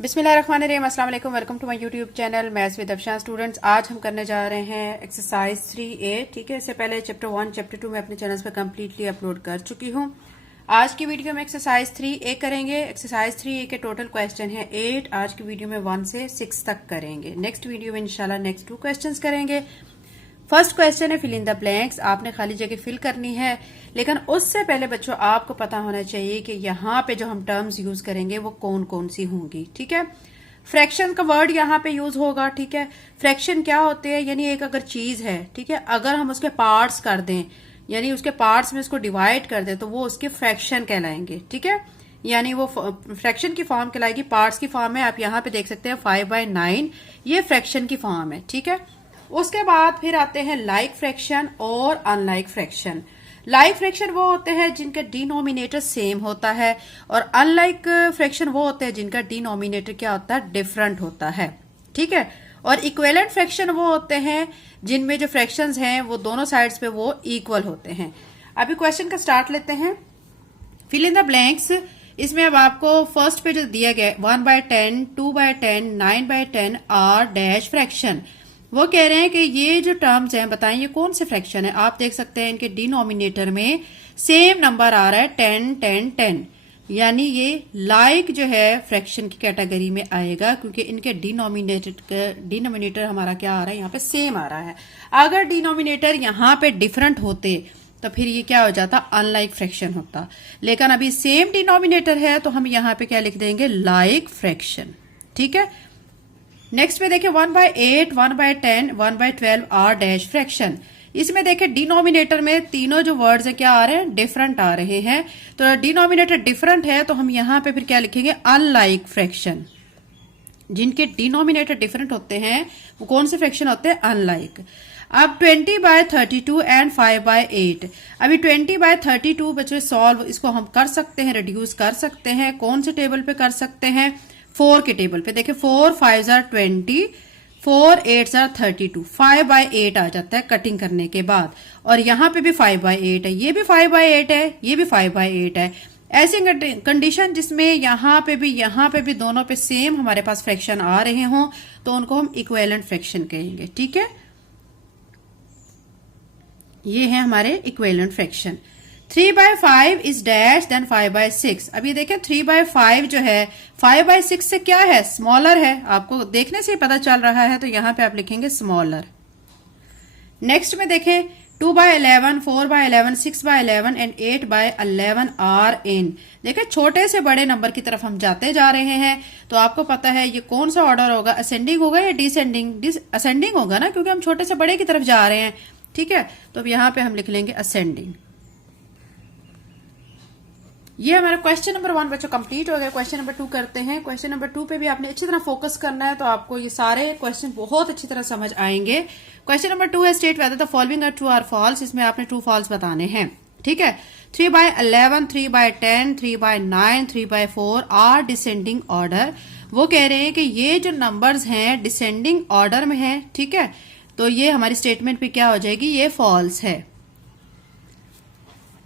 बिस्मिल्लाहिर्रहमानिर्रहीम, अस्सलाम वालेकुम, welcome to my YouTube channel maths with Afshan. Students, आज हम करने जा रहे हैं एक्सरसाइज 3A। ठीक है, इससे पहले चैप्टर 1 चैप्टर 2 मैं अपने चैनल पर कम्प्लीटली अपलोड कर चुकी हूँ। आज की वीडियो में एक्सरसाइज 3A करेंगे। एक्सरसाइज 3A के टोटल क्वेश्चन है 8। आज की वीडियो में 1 से 6 तक करेंगे। नेक्स्ट वीडियो में इंशाल्लाह नेक्स्ट 2 क्वेश्चन करेंगे। फर्स्ट क्वेश्चन है फिल इन द ब्लैंक्स। आपने खाली जगह फिल करनी है, लेकिन उससे पहले बच्चों आपको पता होना चाहिए कि यहाँ पे जो हम टर्म्स यूज करेंगे वो कौन कौन सी होंगी। ठीक है, फ्रैक्शन का वर्ड यहाँ पे यूज होगा। ठीक है, फ्रैक्शन क्या होते हैं, यानी एक अगर चीज है, ठीक है, अगर हम उसके पार्ट्स कर दें, यानी उसके पार्ट्स में उसको डिवाइड कर दें, तो वो उसके फ्रैक्शन कहलाएंगे। ठीक है, यानी वो फ्रैक्शन की फॉर्म कहलाएगी। पार्ट्स की फॉर्म में आप यहाँ पे देख सकते हैं 5/9, ये फ्रैक्शन की फॉर्म है। ठीक है, उसके बाद फिर आते हैं लाइक फ्रैक्शन और अनलाइक फ्रैक्शन। लाइक फ्रैक्शन वो होते हैं जिनका डिनोमिनेटर सेम होता है, और अनलाइक फ्रैक्शन वो होते हैं जिनका डिनोमिनेटर क्या होता है, डिफरेंट होता है। ठीक है, और इक्विवेलेंट फ्रैक्शन वो होते हैं जिनमें जो फ्रैक्शंस हैं वो दोनों साइड्स पे वो इक्वल होते हैं। अभी क्वेश्चन का स्टार्ट लेते हैं। Fill in the blanks. इसमें अब आपको फर्स्ट पे जो दिया गया 1/10, 2/10, 9/10 आर डैश फ्रैक्शन, वो कह रहे हैं कि ये जो टर्म्स हैं बताएं ये कौन से फ्रैक्शन है। आप देख सकते हैं इनके डिनोमिनेटर में सेम नंबर आ रहा है 10, 10, 10, यानी ये लाइक जो है फ्रैक्शन की कैटेगरी में आएगा, क्योंकि इनके डिनोमिनेटर हमारा क्या आ रहा है, यहाँ पे सेम आ रहा है। अगर डिनोमिनेटर यहाँ पे डिफरेंट होते तो फिर ये क्या हो जाता, अनलाइक फ्रैक्शन होता। लेकिन अभी सेम डिनोमिनेटर है तो हम यहाँ पे क्या लिख देंगे, लाइक फ्रैक्शन। ठीक है, नेक्स्ट में देखिए 1/8, 1/10, 1/12 आर डैश फ्रैक्शन। इसमें देखिए डिनोमिनेटर में तीनों जो वर्ड्स हैं क्या आ रहे हैं, डिफरेंट आ रहे हैं। तो डिनोमिनेटर डिफरेंट है तो हम यहां पे फिर क्या लिखेंगे, अनलाइक फ्रैक्शन। जिनके डिनोमिनेटर डिफरेंट होते हैं वो कौन से फ्रैक्शन होते हैं, अनलाइक। अब 20/32 एंड 5/8। अभी 20/32 बच्चे सॉल्व इसको हम कर सकते हैं, रिड्यूस कर सकते हैं। कौन से टेबल पे कर सकते हैं, 4 के टेबल पे। देखिए 4 5 20, 4 8 32, 5/8 आ जाता है कटिंग करने के बाद। और यहाँ पे भी 5/8 है, ये भी 5/8 है, ये भी 5/8 है। ऐसी कंडीशन जिसमें यहाँ पे भी दोनों पे सेम हमारे पास फ्रैक्शन आ रहे हों तो उनको हम इक्विवेलेंट फ्रैक्शन कहेंगे। ठीक है, ये है हमारे equivalent fraction. 3/5 is dash than 5/6। अब ये देखें 3/5 जो है 5/6 से क्या है, स्मॉलर है। आपको देखने से ही पता चल रहा है, तो यहां पे आप लिखेंगे स्मॉलर। नेक्स्ट में देखें 2/11, 4/11, 6/11 एंड 8/11 आर इन। देखें छोटे से बड़े नंबर की तरफ हम जाते जा रहे हैं, तो आपको पता है ये कौन सा ऑर्डर होगा, असेंडिंग होगा या डिसेंडिंग। असेंडिंग होगा ना, क्योंकि हम छोटे से बड़े की तरफ जा रहे हैं। ठीक है, तो अब यहां पे हम लिख लेंगे असेंडिंग। ये हमारा क्वेश्चन नंबर 1 बच्चों कंप्लीट हो गया। क्वेश्चन नंबर 2 करते हैं। क्वेश्चन नंबर 2 पे भी आपने अच्छी तरह फोकस करना है, तो आपको ये सारे क्वेश्चन बहुत अच्छी तरह समझ आएंगे। क्वेश्चन नंबर 2 है state whether the following are true और फॉल्स। इसमें आपने ट्रू फॉल्स बताने हैं। ठीक है, 3/11, 3/10, 3/9, 3/4 आर डिसेंडिंग ऑर्डर। वो कह रहे हैं कि ये जो नंबर्स हैं डिसेंडिंग ऑर्डर में है। ठीक है, तो ये हमारी स्टेटमेंट पे क्या हो जाएगी, ये फॉल्स है।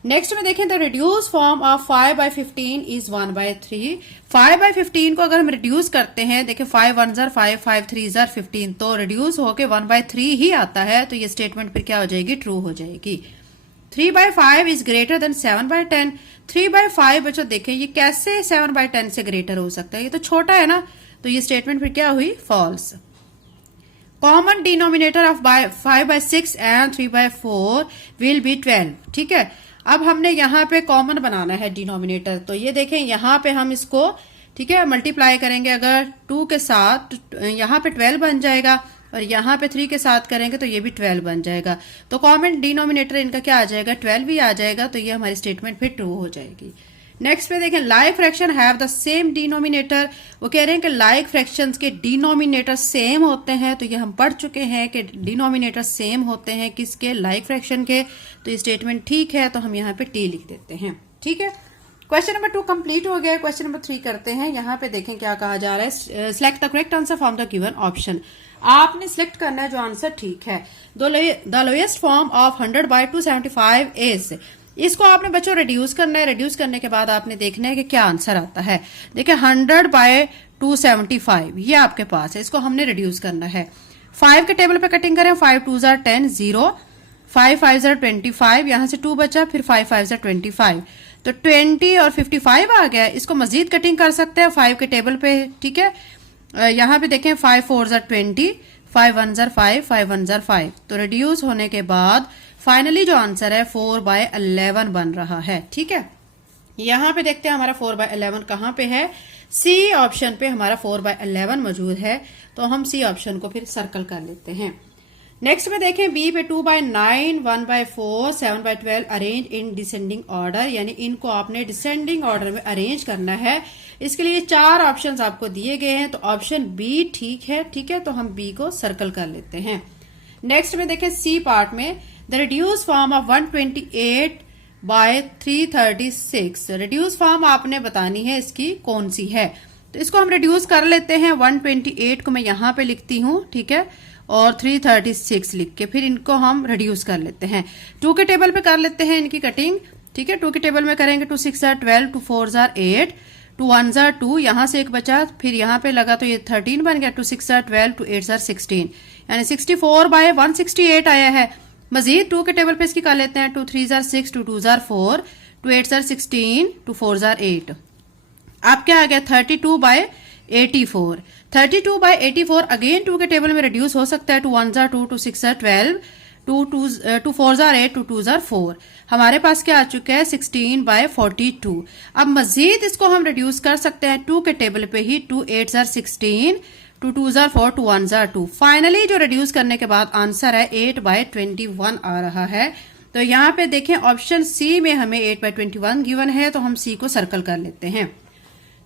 नेक्स्ट में देखें the reduce form of 5/15 is 1/3। 5/15 को अगर हम रिड्यूस करते हैं, देखिए 5 1 जार 5, 5 3 जार 15, तो रिड्यूस होके 1/3 ही आता है। तो ये स्टेटमेंट फिर क्या हो जाएगी, ट्रू हो जाएगी। 3/5 इज ग्रेटर देन 7/10। 3/5 बच्चों देखें ये कैसे 7/10 से ग्रेटर हो सकता है, ये तो छोटा है ना, तो ये स्टेटमेंट फिर क्या हुई, false. Common denominator of 5/6 and 3/4 will be 12। ठीक है, अब हमने यहाँ पे कॉमन बनाना है डिनोमिनेटर, तो ये देखें यहाँ पे हम इसको, ठीक है, मल्टीप्लाई करेंगे। अगर 2 के साथ यहाँ पे 12 बन जाएगा, और यहाँ पे 3 के साथ करेंगे तो ये भी 12 बन जाएगा। तो कॉमन डिनोमिनेटर इनका क्या आ जाएगा, 12 भी आ जाएगा। तो ये हमारी स्टेटमेंट फिर ट्रू हो जाएगी। नेक्स्ट पे देखें like fraction have the same denominator. वो कह रहे हैं कि लाइक फ्रैक्शंस के डिनोमिनेटर सेम होते हैं, तो ये हम पढ़ चुके हैं कि डिनोमिनेटर सेम होते हैं किसके, लाइक फ्रैक्शन के। तो ये स्टेटमेंट ठीक है, तो हम यहाँ पे टी लिख देते हैं। ठीक है, क्वेश्चन नंबर 2 कंप्लीट हो गया। क्वेश्चन नंबर 3 करते हैं। यहाँ पे देखें क्या कहा जा रहा है, select the correct answer from the given option. आपने सिलेक्ट करना है जो आंसर ठीक है। The lowest form of 100/275 is. इसको आपने बच्चों रिड्यूस करना है। रिड्यूस करने के बाद आपने देखना है कि क्या आंसर आता है। देखिए 100 275 ये आपके पास है, इसको हमने रिड्यूस करना है। 5 के टेबल पे कटिंग करें, 5 2 जार 10 0, 5 5 जार 25, यहां से 2 बचा, फिर 5 5 जार 25, तो 20 और 55 आ गया। इसको मजीद कटिंग कर सकते हैं 5 के टेबल पे, ठीक है। यहाँ पे देखें 5 4 जार 20, 5 1 जार 5, 5 1 जार 5, तो रिड्यूस होने के बाद फाइनली जो आंसर है 4/11 बन रहा है, ठीक है। यहाँ पे देखते हैं हमारा 4/11 कहाँ पे है, सी ऑप्शन पे हमारा 4/11 मौजूद है, तो हम सी ऑप्शन को फिर सर्कल कर लेते हैं। नेक्स्ट में देखें बी पे 2/9, 1/4, 7/12 अरेंज इन डिसेंडिंग ऑर्डर, यानी इनको आपने डिसेंडिंग ऑर्डर में अरेंज करना है। इसके लिए 4 ऑप्शंस आपको दिए गए हैं, तो ऑप्शन बी ठीक है, ठीक है, तो हम बी को सर्कल कर लेते हैं। नेक्स्ट में देखें सी पार्ट में the reduce form of 128/336, reduce form आपने बतानी है इसकी कौन सी है, तो इसको हम रिड्यूस कर लेते हैं। 128 को मैं यहां पे लिखती हूं, ठीक है, और 336 लिख के फिर इनको हम रिड्यूस कर लेते हैं। 2 के टेबल पे कर लेते हैं इनकी कटिंग, ठीक है। 2 के टेबल में करेंगे 2 6 जार 12, 2 4 जार 8, 2 1 जार 2, यहां से एक बचा, फिर यहां पे लगा तो ये 13 बन गया, 2 6 जार 12, 2 8 जार 16, यानी 64/168 आया है। मजीद 2 के टेबल पे इसकी कर लेते हैं, 2 3 जार 6, 2 2 जार 4, 2 8 जार 16, 2 4 जार 8, अब क्या आ गया 32/84, 32/84 अगेन 2 के टेबल में रिड्यूस हो सकता है, 2 1 जार 2, 2 6 जार 12, 2 4 जार 8, 2 2 जार 4, हमारे पास क्या आ चुका है 16/42। अब मजीद इसको हम रिड्यूस कर सकते हैं 2 के टेबल पे ही, 2 8 जार 16, 2 2 जार 4, 2 1 जार 2, फाइनली जो रिड्यूस करने के बाद आंसर है 8/21 आ रहा है। तो यहाँ पे देखें ऑप्शन सी में हमें 8/21 गिवन है, तो हम सी को सर्कल कर लेते हैं,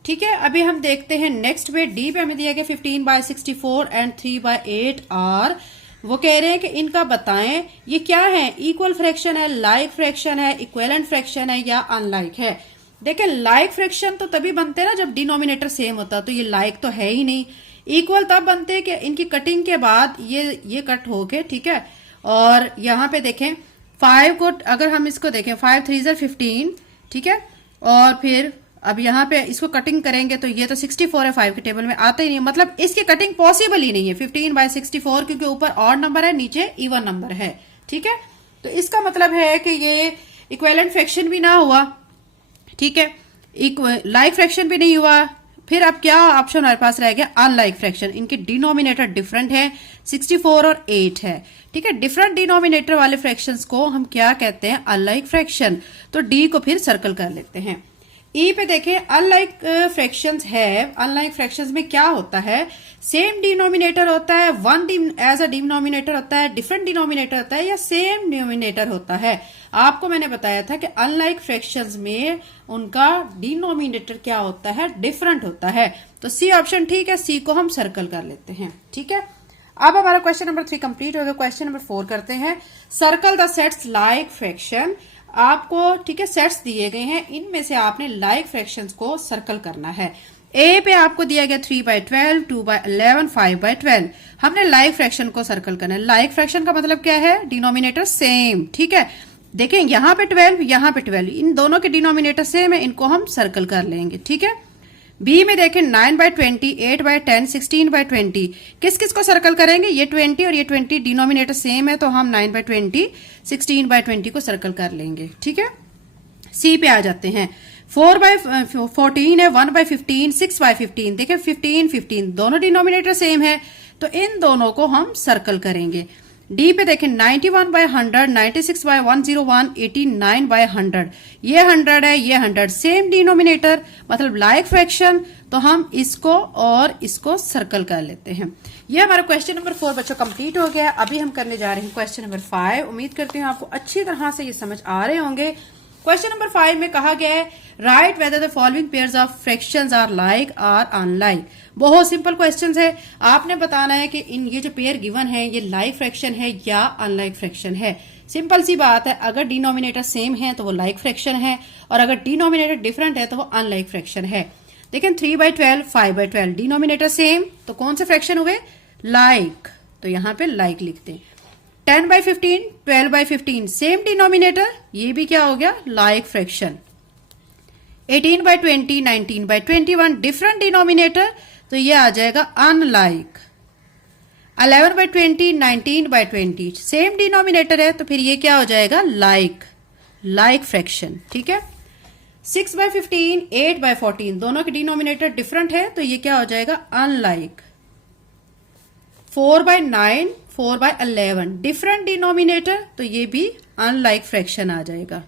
ठीक है। अभी हम देखते हैं नेक्स्ट पे डी पे हमें दिया गया 15/64 एंड 3/8 आर। वो कह रहे हैं कि इनका बताएं ये क्या है, इक्वल फ्रैक्शन है, लाइक फ्रैक्शन है, इक्विवेलेंट फ्रैक्शन है या अनलाइक है। देखें लाइक फ्रैक्शन तो तभी बनते हैं ना जब डिनोमिनेटर सेम होता, तो ये लाइक तो है ही नहीं। इक्वल तब बनते हैं कि इनकी कटिंग के बाद ये कट होके, ठीक है। और यहाँ पे देखें 5 को अगर हम इसको देखें 5 3 जार 15, ठीक है, और फिर अब यहाँ पे इसको कटिंग करेंगे तो ये तो 64 है, 5 के टेबल में आता ही नहीं, मतलब इसकी कटिंग पॉसिबल ही नहीं है 15/64, क्योंकि ऊपर ऑड नंबर है नीचे इवन नंबर है, ठीक है। तो इसका मतलब है कि ये इक्विवेलेंट फ्रैक्शन भी ना हुआ, ठीक है, लाइक फ्रैक्शन भी नहीं हुआ। फिर अब क्या ऑप्शन हमारे पास रह गया, अनलाइक फ्रैक्शन। इनके डिनोमिनेटर डिफरेंट है, 64 और 8 है, ठीक है। डिफरेंट डिनोमिनेटर वाले फ्रैक्शंस को हम क्या कहते हैं, अनलाइक फ्रैक्शन। तो डी को फिर सर्कल कर लेते हैं। ई पे देखें अनलाइक फ्रैक्शंस है, अनलाइक फ्रैक्शंस में क्या होता है, सेम डिनोमिनेटर होता है, वन एज अ डिनोमिनेटर होता है, डिफरेंट डिनोमिनेटर होता है, या सेम डिनोमिनेटर होता है। आपको मैंने बताया था कि अनलाइक फ्रैक्शंस में उनका डिनोमिनेटर क्या होता है, डिफरेंट होता है। तो सी ऑप्शन ठीक है, सी को हम सर्कल कर लेते हैं, ठीक है। अब हमारा क्वेश्चन नंबर 3 कंप्लीट हो गया। क्वेश्चन नंबर 4 करते हैं। Circle the sets like fraction. आपको, ठीक है, सेट्स दिए गए हैं, इनमें से आपने लाइक फ्रैक्शंस को सर्कल करना है। ए पे आपको दिया गया 3/12, 2/11, 5/12। हमने लाइक फ्रैक्शन को सर्कल करना है। लाइक फ्रैक्शन का मतलब क्या है, डिनोमिनेटर सेम, ठीक है। देखें यहाँ पे 12, यहाँ पे 12, इन दोनों के डिनोमिनेटर सेम है, इनको हम सर्कल कर लेंगे, ठीक है। बी में देखें 9/20, 8/10, 16/20, किस किस को सर्कल करेंगे, ये 20 और ये 20 डिनोमिनेटर सेम है, तो हम 9/20, 16/20 को सर्कल कर लेंगे, ठीक है। सी पे आ जाते हैं। 4/14 है, 1/15, 6/15, देखें 15, 15 दोनों डिनोमिनेटर सेम है, तो इन दोनों को हम सर्कल करेंगे। डी पे देखें 91/100, 96/101, 89/100, ये 100 है, ये 100, सेम डिनोमिनेटर, मतलब लाइक फ्रैक्शन, तो हम इसको और इसको सर्कल कर लेते हैं। ये हमारा क्वेश्चन नंबर 4 बच्चों कंप्लीट हो गया। अभी हम करने जा रहे हैं क्वेश्चन नंबर 5। उम्मीद करती हूँ आपको अच्छी तरह से ये समझ आ रहे होंगे। क्वेश्चन नंबर 5 में कहा गया है write whether the following pairs of fractions are like are unlike. बहुत सिंपल क्वेश्चन है, आपने बताना है कि इन ये जो पेयर गिवन है ये लाइक फ्रैक्शन है या अनलाइक फ्रैक्शन है। सिंपल सी बात है, अगर डिनोमिनेटर सेम है तो वो लाइक फ्रैक्शन है, और अगर डिनोमिनेटर डिफरेंट है तो वो अनलाइक फ्रैक्शन है। लेकिन 3/12, 5/12 डिनोमिनेटर सेम, तो कौन से फ्रैक्शन हुए, लाइक, तो यहाँ पे लाइक लिखते हैं। 10/15, 12/15 सेम डिनोमिनेटर, ये भी क्या हो गया, लाइक फ्रैक्शन। 18/20, 19/21 डिफरेंट डिनोमिनेटर, तो ये आ जाएगा अनलाइक। 11/20, 19/20 सेम डिनोमिनेटर है, तो फिर ये क्या हो जाएगा, लाइक फ्रैक्शन। ठीक है। 6/15, 8/14 दोनों के डिनोमिनेटर डिफरेंट है, तो ये क्या हो जाएगा, अनलाइक। 4/9, 4/11 डिफरेंट डिनोमिनेटर, तो ये भी अनलाइक फ्रैक्शन आ जाएगा।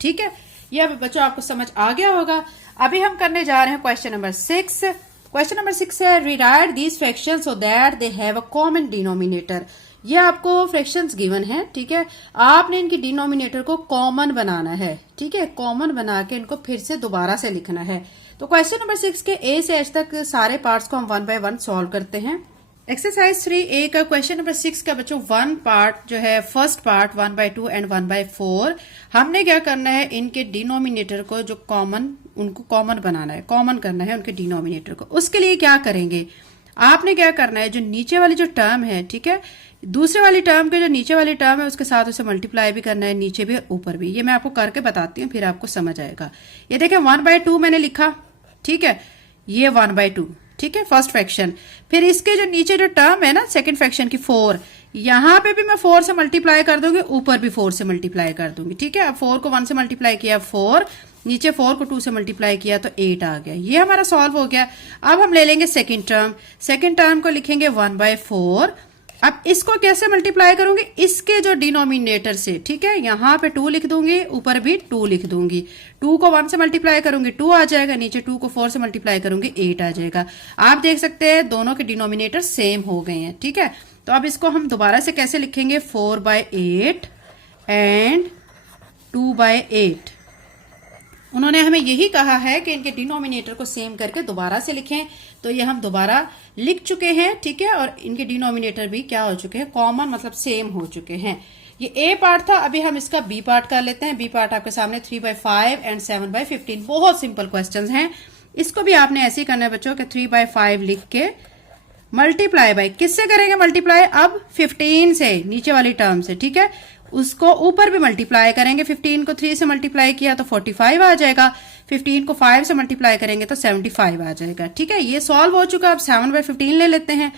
ठीक है। ये अब बच्चों आपको समझ आ गया होगा। अभी हम करने जा रहे हैं क्वेश्चन नंबर 6। क्वेश्चन नंबर 6 है rewrite these fractions so that they have a common denominator. ये आपको फ्रैक्शंस गिवन है। ठीक है। आपने इनकी डिनोमिनेटर को कॉमन बनाना है। ठीक है। कॉमन बना के इनको फिर से दोबारा से लिखना है। तो क्वेश्चन नंबर 6 के ए से एच तक सारे पार्ट्स को हम 1 बाय 1 सॉल्व करते हैं। एक्सरसाइज 3A का क्वेश्चन नंबर 6 का बच्चों वन पार्ट जो है, फर्स्ट पार्ट 1/2 एंड 1/4, हमने क्या करना है, इनके डिनोमिनेटर को जो कॉमन, उनको कॉमन बनाना है, कॉमन करना है उनके डिनोमिनेटर को। उसके लिए क्या करेंगे, आपने क्या करना है, जो नीचे वाली जो टर्म है, ठीक है, दूसरे वाली टर्म के जो नीचे वाली टर्म है उसके साथ उसे मल्टीप्लाई भी करना है, नीचे भी ऊपर भी। ये मैं आपको करके बताती हूँ, फिर आपको समझ आएगा। ये देखें 1/2 मैंने लिखा, ठीक है, ये 1/2, ठीक है, फर्स्ट फ्रैक्शन। फिर इसके जो नीचे जो टर्म है ना सेकंड फ्रैक्शन की 4, यहां पे भी मैं 4 से मल्टीप्लाई कर दूंगी, ऊपर भी 4 से मल्टीप्लाई कर दूंगी। ठीक है। अब 4 को 1 से मल्टीप्लाई किया 4, नीचे 4 को 2 से मल्टीप्लाई किया तो 8 आ गया। ये हमारा सॉल्व हो गया। अब हम ले लेंगे सेकंड टर्म। सेकंड टर्म को लिखेंगे 1/4। अब इसको कैसे मल्टीप्लाई करूंगी, इसके जो डिनोमिनेटर से। ठीक है। यहां पे 2 लिख दूंगी, ऊपर भी 2 लिख दूंगी। 2 को 1 से मल्टीप्लाई करूंगी 2 आ जाएगा, नीचे 2 को 4 से मल्टीप्लाई करूंगी 8 आ जाएगा। आप देख सकते हैं दोनों के डिनोमिनेटर सेम हो गए हैं। ठीक है। तो अब इसको हम दोबारा से कैसे लिखेंगे, 4/8 एंड 2/8। उन्होंने हमें यही कहा है कि इनके डिनोमिनेटर को सेम करके दोबारा से लिखें, तो ये हम दोबारा लिख चुके हैं। ठीक है। और इनके डिनोमिनेटर भी क्या हो चुके हैं, कॉमन, मतलब सेम हो चुके हैं। ये ए पार्ट था। अभी हम इसका बी पार्ट कर लेते हैं। बी पार्ट आपके सामने 3/5 एंड 7/15 बहुत सिंपल क्वेश्चंस हैं। इसको भी आपने ऐसे ही करना है बच्चों कि 3/5 लिख के मल्टीप्लाई बाय, किससे करेंगे मल्टीप्लाई, अब 15 से, नीचे वाली टर्म से। ठीक है। उसको ऊपर भी मल्टीप्लाई करेंगे। 15 को 3 से मल्टीप्लाई किया तो 45 आ जाएगा। 15 को 5 से मल्टीप्लाई करेंगे तो 75 आ जाएगा। ठीक है। ये सॉल्व हो चुका। अब 7/15 ले लेते हैं।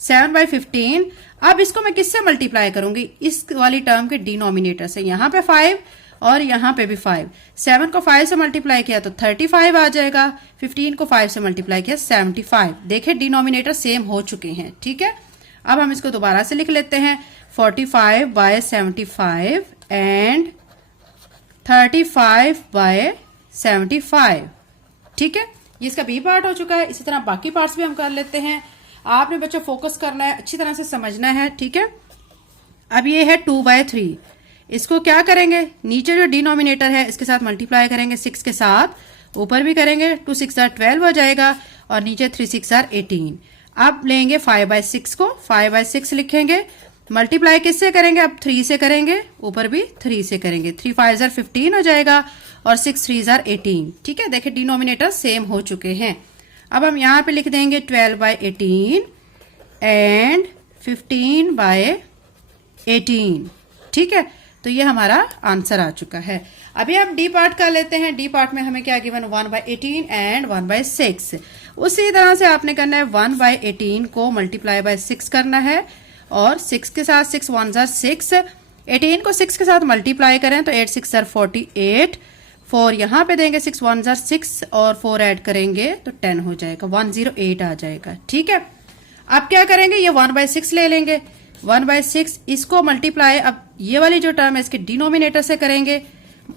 7/15, अब इसको मैं किससे मल्टीप्लाई करूंगी, इस वाली टर्म के डिनोमिनेटर से। यहां पे 5 और यहां पे भी 5। 7 को 5 से मल्टीप्लाई किया तो 35 आ जाएगा। 15 को 5 से mल्टीप्लाई किया 75। देखिए डिनोमिनेटर सेम हो चुके हैं। ठीक है। अब हम इसको दोबारा से लिख लेते हैं, 45/75 एंड 35/75। ठीक है। ये इसका बी पार्ट हो चुका है। इसी तरह बाकी पार्ट्स भी हम कर लेते हैं। आपने बच्चों फोकस करना है, अच्छी तरह से समझना है। ठीक है। अब ये है 2/3। इसको क्या करेंगे, नीचे जो डिनोमिनेटर है इसके साथ मल्टीप्लाई करेंगे 6 के साथ, ऊपर भी करेंगे, 2 6 12 हो जाएगा, और नीचे 3 6 18। अब लेंगे 5/6 को, 5/6 लिखेंगे, मल्टीप्लाई किससे करेंगे, अब 3 से करेंगे, ऊपर भी 3 से करेंगे। 3 5 15 हो जाएगा, और 6 3 18। ठीक है। देखिए डिनोमिनेटर सेम हो चुके हैं। अब हम यहाँ पे लिख देंगे 12/18 एंड 15/18। ठीक है। तो ये हमारा आंसर आ चुका है। अभी हम डी पार्ट कर लेते हैं। डी पार्ट में हमें क्या गिवन, 1/18 एंड 1/6। उसी तरह से आपने करना है, 1/18 को मल्टीप्लाई बाय 6 करना है, और 6 के साथ 6 1 6, 18 को 6 के साथ मल्टीप्लाई करें तो 8 6 48, 4 यहाँ पे देंगे, 6 1 6 और 4 ऐड करेंगे तो 10 हो जाएगा, 108 आ जाएगा। ठीक है। अब क्या करेंगे, ये 1/6 ले लेंगे, 1/6 इसको मल्टीप्लाई, अब ये वाली जो टर्म है इसके डिनोमिनेटर से करेंगे,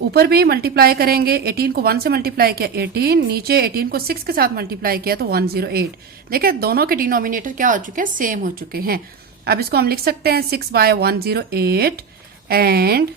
ऊपर भी मल्टीप्लाई करेंगे। 18 को 1 से मल्टीप्लाई किया 18, नीचे 18 को 6 के साथ मल्टीप्लाई किया तो 108। देखिए दोनों के डिनोमिनेटर क्या हो चुके हैं, सेम हो चुके हैं। अब इसको हम लिख सकते हैं 6/108 एंड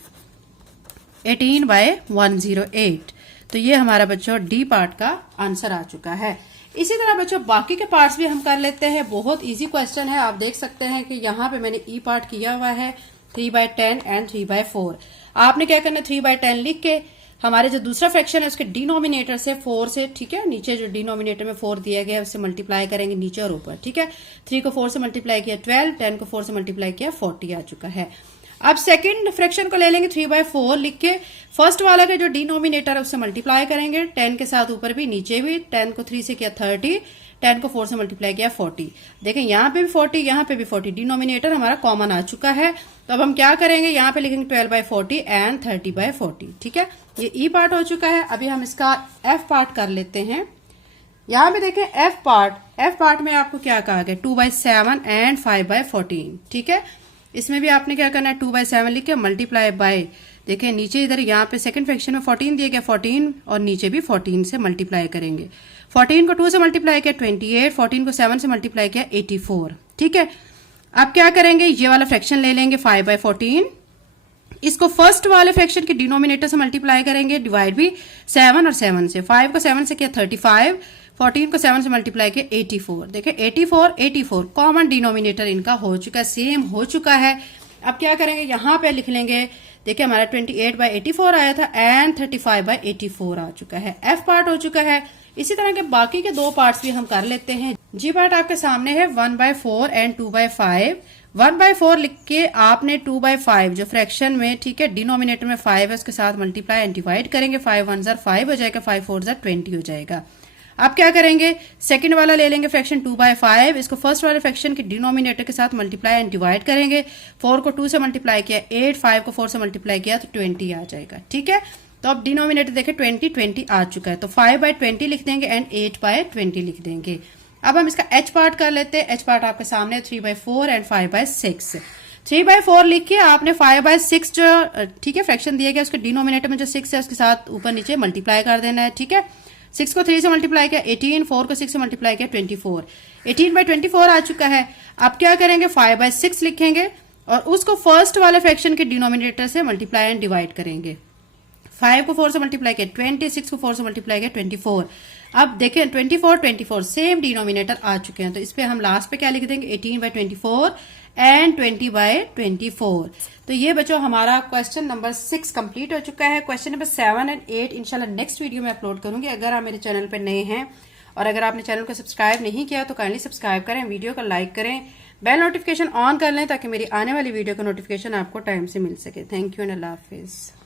18/108। तो ये हमारा बच्चों डी पार्ट का आंसर आ चुका है। इसी तरह बच्चों बाकी के पार्ट्स भी हम कर लेते हैं। बहुत इजी क्वेश्चन है। आप देख सकते हैं कि यहाँ पे मैंने ई पार्ट किया हुआ है 3/10 एंड 3/4। आपने क्या करना है, 3/10 लिख के हमारे जो दूसरा फ्रैक्शन है उसके डिनोमिनेटर से 4 से, ठीक है, नीचे जो डिनोमिनेटर में 4 दिया गया है उससे मल्टीप्लाई करेंगे नीचे और ऊपर। ठीक है। 3 को 4 से मल्टीप्लाई किया 12, 10 को 4 से मल्टीप्लाई किया 40 आ चुका है। अब सेकंड फ्रैक्शन को ले लेंगे 3/4 लिख के, फर्स्ट वाला के जो डिनोमिनेटर है उससे मल्टीप्लाई करेंगे, 10 के साथ ऊपर भी नीचे भी, 10 को 3 से किया 30, 10 को 4 से मल्टीप्लाई किया 40। देखें यहाँ पे भी 40, यहाँ पे भी 40, डिनोमिनेटर हमारा कॉमन आ चुका है। तो अब हम क्या करेंगे, यहाँ पे लिखेंगे 12/40 एंड 30/40। ठीक है, ये ई पार्ट हो चुका है। अभी हम इसका एफ पार्ट कर लेते हैं। यहाँ पे देखें एफ पार्ट में आपको क्या कहा गया, 2/7 एंड 5/14। ठीक है, इसमें भी आपने क्या करना है, 2/7 लिख के मल्टीप्लाई बाय, देखें नीचे इधर यहाँ पे सेकंड फ्रैक्शन में 14 दिया गया, 14 और नीचे भी 14 से मल्टीप्लाई करेंगे। 14 को 2 से मल्टीप्लाई किया 28, 14 को 7 से मल्टीप्लाई किया 84। ठीक है, अब क्या करेंगे, ये वाला फ्रैक्शन ले लेंगे 5/14, इसको फर्स्ट वाले फ्रैक्शन के डिनोमिनेटर से मल्टीप्लाई करेंगे, डिवाइड भी 7 और 7 से। 5 को 7 से किया 35, 14 को 7 से मल्टीप्लाई किया 84। देखिए 84 कॉमन डिनोमिनेटर इनका हो चुका है, सेम हो चुका है। अब क्या करेंगे, यहाँ पे लिख लेंगे, देखिए हमारा 28/84 आया था एंड 35/84 आ चुका है। एफ पार्ट हो चुका है। इसी तरह के बाकी के दो पार्ट्स भी हम कर लेते हैं। जी पार्ट आपके सामने है 1/4 एंड 2/5। 1/4 लिख के आपने 2/5 जो फ्रैक्शन में, ठीक है, डिनोमिनेटर में 5 है उसके साथ मल्टीप्लाई एंड डिवाइड करेंगे। 5 1 ज़ा 5 हो जाएगा, 5 4 ज़ा 20 हो जाएगा। अब क्या करेंगे, सेकंड वाला ले लेंगे फ्रैक्शन 2/5, इसको फर्स्ट वाले फ्रैक्शन के डिनोमिनेटर के साथ मल्टीप्लाई एंड डिवाइड करेंगे। 4 को 2 से मल्टीप्लाई किया 8, 5 को 4 से मल्टीप्लाई किया तो 20 आ जाएगा। ठीक है, तो अब डिनोमिनेटर देखें 20 आ चुका है, तो 5/20 लिख देंगे एंड 8/20 लिख देंगे। अब हम इसका एच पार्ट कर लेते हैं। एच पार्ट आपके सामने 3/4 एंड 5/6। 3/4 लिख के आपने 5/6 जो, ठीक है, फ्रैक्शन दिया गया उसके डिनोमिनेटर में जो 6 है उसके साथ ऊपर नीचे मल्टीप्लाई कर देना है। ठीक है, 6 को 3 से मल्टीप्लाई किया 18, 4 को 6 से मल्टीप्लाई किया 24। 18/24 आ चुका है। अब क्या करेंगे, 5/6 लिखेंगे और उसको फर्स्ट वाले फ्रैक्शन के डिनोमिनेटर से मल्टीप्लाई एंड डिवाइड करेंगे। 5 को 4 से मल्टीप्लाई किया 20, 6 को 4 से मल्टीप्लाई किया 24। अब देखें 24 सेम डिनोमिनेटर आ चुके हैं, तो इस पे हम लास्ट पे क्या लिख देंगे, 18/24 एंड 20/24। तो ये बच्चों हमारा क्वेश्चन नंबर 6 कंप्लीट हो चुका है। क्वेश्चन नंबर 7 एंड 8 इंशाल्लाह नेक्स्ट वीडियो में अपलोड करूंगी। अगर आप मेरे चैनल पर नए हैं और अगर आपने चैनल को सब्सक्राइब नहीं किया तो काइंडली सब्सक्राइब करें, वीडियो को लाइक करें, बेल नोटिफिकेशन ऑन कर लें ताकि मेरी आने वाली वीडियो का नोटिफिकेशन आपको टाइम से मिल सके। Thank you and Allah Hafiz.